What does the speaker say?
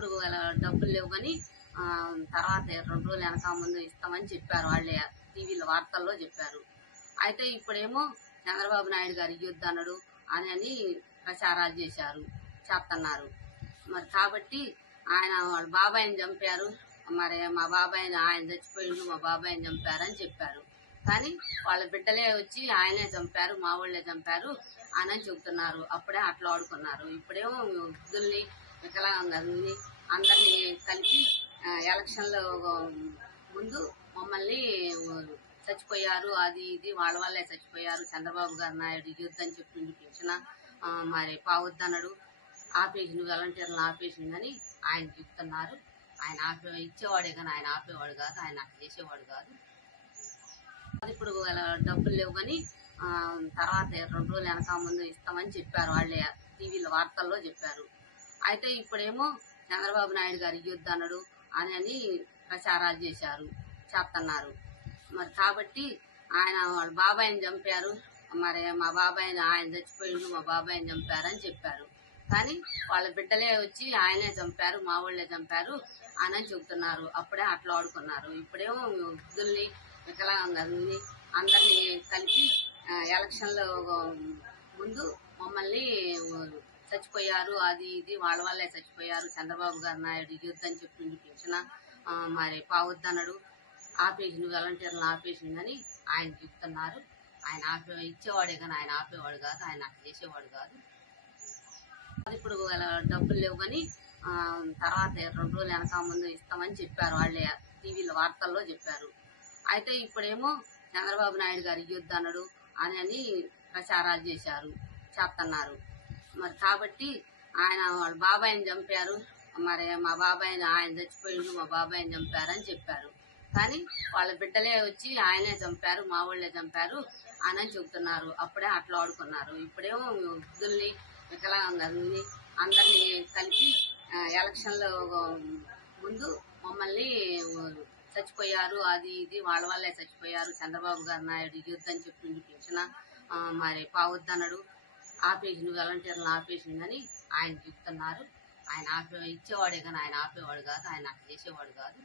ఇప్పుడు డబ్బులు లేవు కానీ తర్వాత 2 రోజులు వెనక ముందు ఇస్తామని చెప్పారు. వాళ్ళే టీవీలో వార్తల్లో చెప్పారు. అయితే ఇప్పుడేమో చంద్రబాబు నాయుడు గారు ఇయ్యొద్దు అన్నాడు అని ప్రచారాలు చేస్తున్నారు. మరి కాబట్టి ఆయన వాళ్ళ బాబాయిని చంపారు, మరి మా బాబాయిని ఆయన చచ్చిపోయిండు, మా బాబాయిని చంపారని చెప్పారు. కానీ వాళ్ళ బిడ్డలే వచ్చి ఆయనే చంపారు, మా వాళ్ళే చంపారు అని చెబుతున్నారు. అప్పుడే అట్లా ఆడుకున్నారు. ఇప్పుడేమో వృద్ధుల్ని, వికలాంగుల్ని అందరినీ కలిపి ఎలక్షన్లో ముందు మమ్మల్ని చచ్చిపోయారు, అది ఇది వాళ్ళ వల్లే చచ్చిపోయారు, చంద్రబాబు గారు నాయుడు యుద్ధం చెప్పింది పెంచిన మరి పావద్దన్నాడు, ఆపేసింది, వాలంటీర్లను ఆపేసిందని ఆయన చెప్తున్నారు. ఆయన ఇచ్చేవాడే కానీ ఆయన ఆపేవాడు కాదు, ఆయన చేసేవాడు కాదు. ఇప్పుడు డబ్బులు లేవు కానీ తర్వాత 2 రోజులు వెనక ముందు ఇస్తామని చెప్పారు. వాళ్ళే టీవీలో వార్తల్లో చెప్పారు. అయితే ఇప్పుడేమో చంద్రబాబు నాయుడు గారు ఇయ్యొద్దు అన్నాడు అని ప్రచారాలు చేస్తున్నారు. మరి కాబట్టి ఆయన వాళ్ళ బాబాయిని చంపారు, మరి మా బాబాయిని ఆయన చచ్చిపోయిండు, మా బాబాయిని చంపారని చెప్పారు. కానీ వాళ్ళ బిడ్డలే వచ్చి ఆయనే చంపారు, మా వాళ్ళే చంపారు అని చెబుతున్నారు. అప్పుడే అట్లా ఆడుకున్నారు. ఇప్పుడేమో వృద్ధుల్ని, వికలాంగుల్ని అందరినీ కలిపి ఎలక్షన్లో ముందు మమ్మల్ని చచ్చిపోయారు, అది ఇది వాళ్ళ వల్లే చచ్చిపోయారు, చంద్రబాబు గారు నాయుడు యుద్ధం చెప్పింది పెంచిన మరి పావద్దన్నాడు, ఆపేసింది, వాలంటీర్లను ఆపేసిందని ఆయన చెప్తున్నారు. ఆయన ఇచ్చేవాడే కానీ ఆయన ఆపేవాడు కాదు, ఆయన చేసేవాడు కాదు. ఇప్పుడు డబ్బులు లేవు కానీ తర్వాత 2 రోజులు వెనక ముందు ఇస్తామని చెప్పారు. వాళ్ళే టీవీలో వార్తల్లో చెప్పారు. అయితే ఇప్పుడేమో చంద్రబాబు నాయుడు గారు ఇయ్యొద్దు అన్నాడు అని ప్రచారాలు చేస్తున్నారు. మరి కాబట్టి ఆయన వాళ్ళ బాబాయిని చంపారు, మరి మా బాబాయిని ఆయన చచ్చిపోయిండు, మా బాబాయిని చంపారని చెప్పారు. కానీ వాళ్ళ బిడ్డలే వచ్చి ఆయనే చంపారు, మా వాళ్ళే చంపారు అని చెబుతున్నారు. అప్పుడే అట్లా ఆడుకున్నారు. ఇప్పుడేమో వృద్ధుల్ని, వికలాంగుల్ని అందరినీ కలిపి ఎలక్షన్లో ముందు మమ్మల్ని చచ్చిపోయారు, అది ఇది వాళ్ళ వల్లే చచ్చిపోయారు, చంద్రబాబు గారు నాయుడు యుద్ధం చెప్పింది పెంచిన మరి పావద్దన్నాడు, ఆపేసింది, వాలంటీర్లను ఆపేసిందని ఆయన చెప్తున్నారు. ఆయన ఇచ్చేవాడే కానీ ఆయన ఆపేవాడు కాదు, ఆయన చేసేవాడు కాదు.